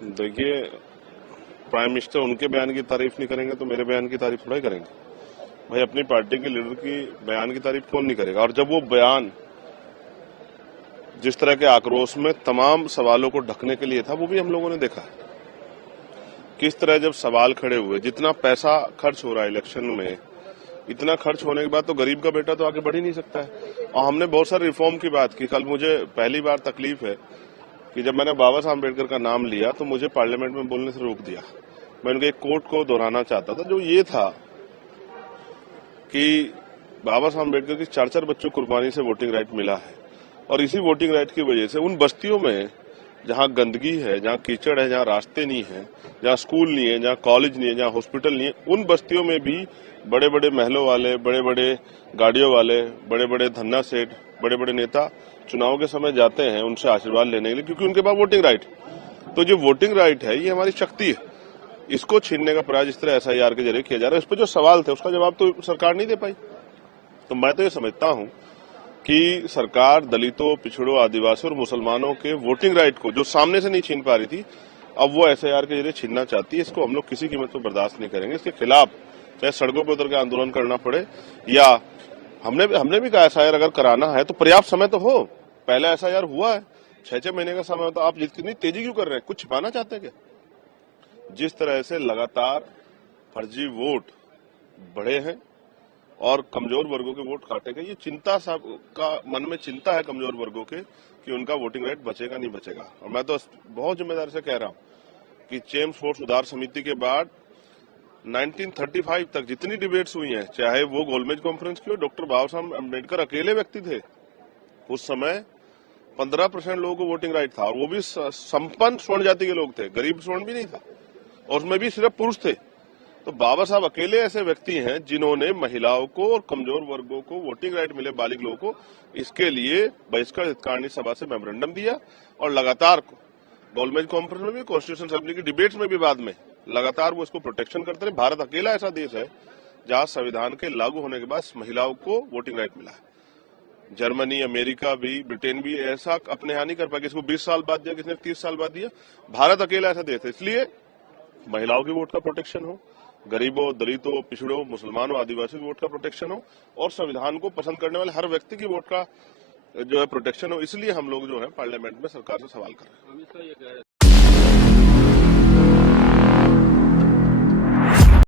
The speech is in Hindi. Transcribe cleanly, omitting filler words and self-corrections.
देखिए, प्राइम मिनिस्टर उनके बयान की तारीफ नहीं करेंगे तो मेरे बयान की तारीफ थोड़ा ही करेंगे। भाई, अपनी पार्टी के लीडर की बयान की तारीफ कौन नहीं करेगा। और जब वो बयान जिस तरह के आक्रोश में तमाम सवालों को ढकने के लिए था, वो भी हम लोगों ने देखा। किस तरह जब सवाल खड़े हुए, जितना पैसा खर्च हो रहा है इलेक्शन में, इतना खर्च होने के बाद तो गरीब का बेटा तो आगे बढ़ ही नहीं सकता है। और हमने बहुत सारे रिफॉर्म की बात की। कल मुझे पहली बार तकलीफ है कि जब मैंने बाबा साहब अम्बेडकर का नाम लिया तो मुझे पार्लियामेंट में बोलने से रोक दिया। मैं उनके एक कोट को दोहराना चाहता था, जो ये था कि बाबा साहब अम्बेडकर की 4-4 बच्चों को कुर्बानी से वोटिंग राइट मिला है। और इसी वोटिंग राइट की वजह से उन बस्तियों में जहां गंदगी है, जहां कीचड़ है, जहां रास्ते नहीं है, जहां स्कूल नहीं है, जहां कॉलेज नहीं है, जहां हॉस्पिटल नहीं है, उन बस्तियों में भी बड़े बड़े महलों वाले, बड़े बड़े गाड़ियों वाले, बड़े बड़े धन्ना सेठ, बड़े बड़े नेता चुनाव के समय जाते हैं उनसे आशीर्वाद लेने के लिए, क्योंकि उनके पास वोटिंग राइट। तो जो वोटिंग राइट है ये हमारी शक्ति है। इसको छीनने का प्रयास इस तरह SIR के जरिए किया जा रहा है। इस पर जो सवाल थे उसका जवाब तो सरकार नहीं दे पाई। तो मैं तो ये समझता हूं कि सरकार दलितों, पिछड़ों, आदिवासियों और मुसलमानों के वोटिंग राइट को जो सामने से नहीं छीन पा रही थी, अब वो SIR के जरिए छीनना चाहती है। इसको हम लोग किसी कीमत पर बर्दाश्त नहीं करेंगे। इसके खिलाफ चाहे सड़कों पर उतर के आंदोलन करना पड़े, या हमने भी कहा SIR अगर कराना है तो पर्याप्त समय तो हो। पहले SIR हुआ है, 6-6 महीने का समय होता। आप जितनी तेजी क्यों कर रहे हैं? कुछ छिपाना चाहते हैं क्या? जिस तरह से लगातार फर्जी वोट बढ़े हैं और कमजोर वर्गों के वोट काटे गए, ये चिंता सब का मन में चिंता है कमजोर वर्गों के कि उनका वोटिंग राइट बचेगा नहीं बचेगा। और मैं तो बहुत जिम्मेदारी से कह रहा हूं कि चेम्स फोर्ट सुधार समिति के बाद 1935 तक जितनी डिबेट्स हुई हैं, चाहे वो गोलमेज कॉन्फ्रेंस की हो, डॉक्टर बाबा साहब अम्बेडकर अकेले व्यक्ति थे। उस समय 15% लोगों को वोटिंग राइट था, और वो भी संपन्न स्वर्ण जाति के लोग थे, गरीब स्वर्ण भी नहीं था, और उसमें भी सिर्फ पुरुष थे। तो बाबा साहब अकेले ऐसे व्यक्ति हैं जिन्होंने महिलाओं को और कमजोर वर्गों को वोटिंग राइट मिले, बालिग लोगों को, इसके लिए बहिष्कार हितकारिणी सभा से मेमोरेंडम दिया। और लगातार गोलमेज कॉन्फ्रेंस में भी, कॉन्स्टिट्यूशन असेंबली की डिबेट्स में भी बाद में लगातार वो इसको प्रोटेक्शन करते रहे। भारत अकेला ऐसा देश है जहां संविधान के लागू होने के बाद महिलाओं को वोटिंग राइट मिला है। जर्मनी, अमेरिका भी, ब्रिटेन भी ऐसा अपने यहाँ नहीं कर पाया। किसको 20 साल बाद दिया, किसने 30 साल बाद दिया। भारत अकेला ऐसा देश है। इसलिए महिलाओं की वोट का प्रोटेक्शन हो, गरीबों, दलितों, पिछड़ों, मुसलमानों, आदिवासियों की वोट का प्रोटेक्शन हो, और संविधान को पसंद करने वाले हर व्यक्ति की वोट का जो है प्रोटेक्शन हो। इसलिए हम लोग जो है पार्लियामेंट में सरकार से सवाल कर रहे हैं।